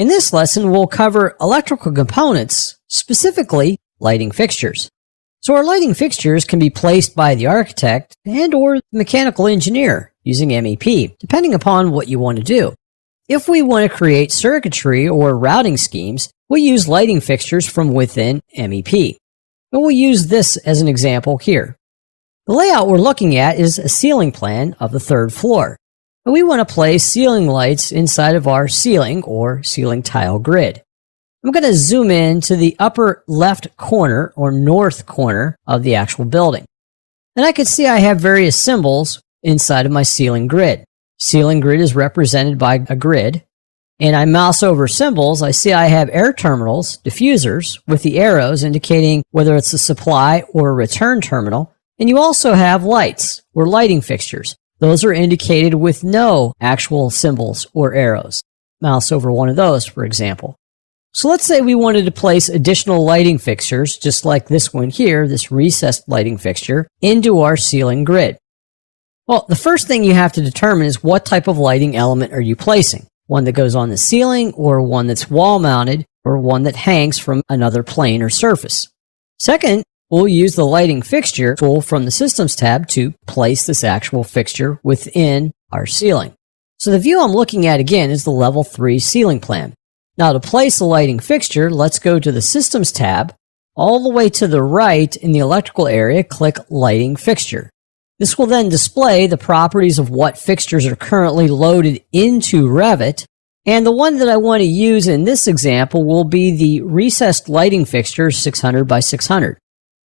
In this lesson, we'll cover electrical components, specifically lighting fixtures. So our lighting fixtures can be placed by the architect and or the mechanical engineer using MEP, depending upon what you want to do. If we want to create circuitry or routing schemes, we'll use lighting fixtures from within MEP. And we'll use this as an example here. The layout we're looking at is a ceiling plan of the third floor. And we want to place ceiling lights inside of our ceiling or ceiling tile grid. I'm going to zoom in to the upper left corner or north corner of the actual building. And I can see I have various symbols inside of my ceiling grid. Ceiling grid is represented by a grid. And I mouse over symbols, I see I have air terminals, diffusers, with the arrows indicating whether it's a supply or a return terminal. And you also have lights or lighting fixtures. Those are indicated with no actual symbols or arrows. Mouse over one of those, for example. So let's say we wanted to place additional lighting fixtures, just like this one here, this recessed lighting fixture, into our ceiling grid. Well, the first thing you have to determine is what type of lighting element are you placing? One that goes on the ceiling, or one that's wall-mounted, or one that hangs from another plane or surface. Second, we'll use the lighting fixture tool from the Systems tab to place this actual fixture within our ceiling. So the view I'm looking at again is the Level 3 ceiling plan. Now to place a lighting fixture, let's go to the Systems tab. All the way to the right in the electrical area, click Lighting Fixture. This will then display the properties of what fixtures are currently loaded into Revit. And the one that I want to use in this example will be the recessed lighting fixture 600 by 600.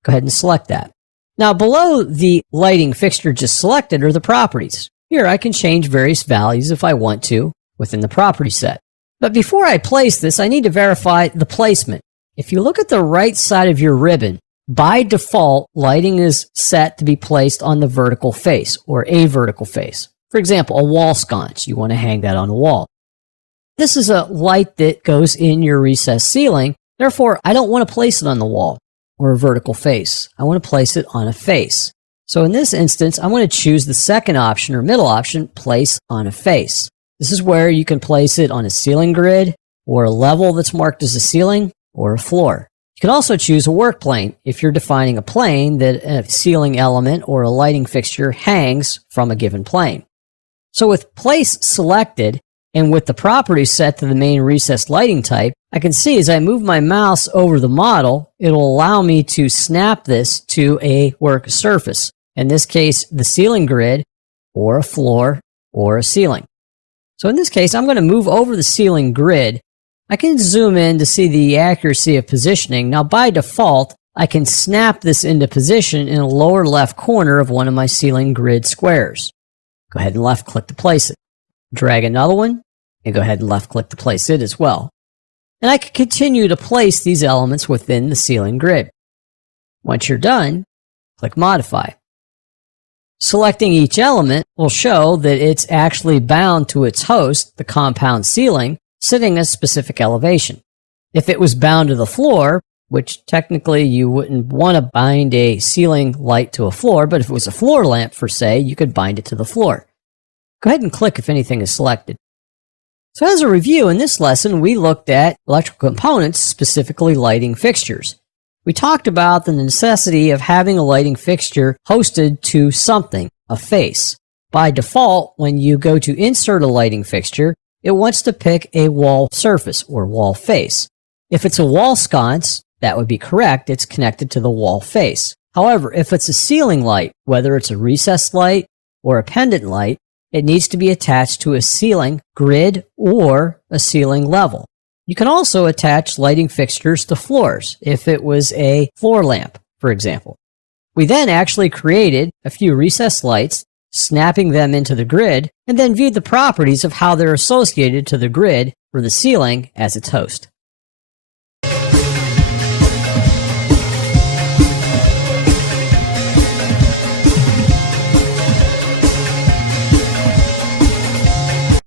Go ahead and select that. Now below the lighting fixture just selected are the properties. Here I can change various values if I want to within the property set. But before I place this, I need to verify the placement. If you look at the right side of your ribbon, by default, lighting is set to be placed on the vertical face or a vertical face. For example, a wall sconce, you want to hang that on the wall. This is a light that goes in your recessed ceiling. Therefore, I don't want to place it on the wall or a vertical face. I want to place it on a face. So in this instance, I'm going to choose the second option or middle option, place on a face. This is where you can place it on a ceiling grid or a level that's marked as a ceiling or a floor. You can also choose a work plane if you're defining a plane that a ceiling element or a lighting fixture hangs from a given plane. So with place selected and with the properties set to the main recessed lighting type, I can see as I move my mouse over the model, it'll allow me to snap this to a work surface. In this case, the ceiling grid or a floor or a ceiling. So in this case, I'm going to move over the ceiling grid. I can zoom in to see the accuracy of positioning. Now by default, I can snap this into position in the lower left corner of one of my ceiling grid squares. Go ahead and left click to place it. Drag another one and go ahead and left click to place it as well. And I can continue to place these elements within the ceiling grid. Once you're done, click Modify. Selecting each element will show that it's actually bound to its host, the compound ceiling, sitting at a specific elevation. If it was bound to the floor, which technically you wouldn't want to bind a ceiling light to a floor, but if it was a floor lamp for say, you could bind it to the floor. Go ahead and click if anything is selected. So as a review, in this lesson, we looked at electrical components, specifically lighting fixtures. We talked about the necessity of having a lighting fixture hosted to something, a face. By default, when you go to insert a lighting fixture, it wants to pick a wall surface or wall face. If it's a wall sconce, that would be correct, it's connected to the wall face. However, if it's a ceiling light, whether it's a recessed light or a pendant light, it needs to be attached to a ceiling grid or a ceiling level. You can also attach lighting fixtures to floors if it was a floor lamp, for example. We then actually created a few recessed lights, snapping them into the grid, and then viewed the properties of how they're associated to the grid for the ceiling as its host.